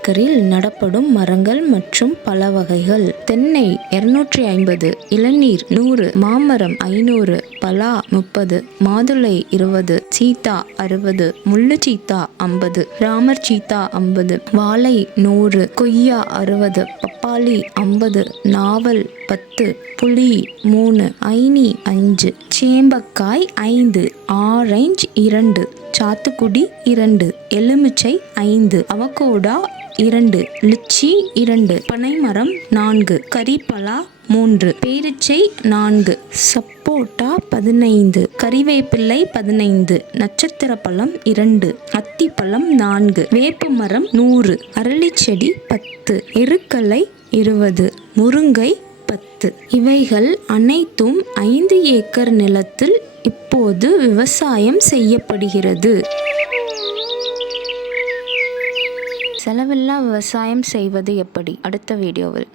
ஏக்கரில் நடப்படும் மரங்கள் மற்றும் பல வகைகள்: தென்னை 250, இளநீர் 100, மாமரம் 500, பலா 30, மாதுளை 20, சீத்தா 60, முள்ளு சீத்தா 50, ராமர் சீத்தா 50, வாழை 100, கொய்யா 60, பப்பாளி 50, நாவல் 10, புளி 3, ஐனி 5, சேம்பக்காய் 5, ஆரஞ்சு 2, சாத்துக்குடி 2, எலுமிச்சை 5, அவகோடா 2, லிச்சி 2, பனைமரம் 4, கரிப்பலா 3, பேரிச்சை 4, சப்போட்டா 15, கறிவேப்பிள்ளை 15, நட்சத்திர பழம் 2, அத்திப்பழம் 4, வேப்பமரம் 100, அரளிச்செடி 10, எருக்கலை 20, முருங்கை 10. இவைகள் அனைத்தும் 5 ஏக்கர் நிலத்தில் இப்போது விவசாயம் செய்யப்படுகிறது. செலவில்லா விவசாயம் செய்வது எப்படி? அடுத்த வீடியோவில்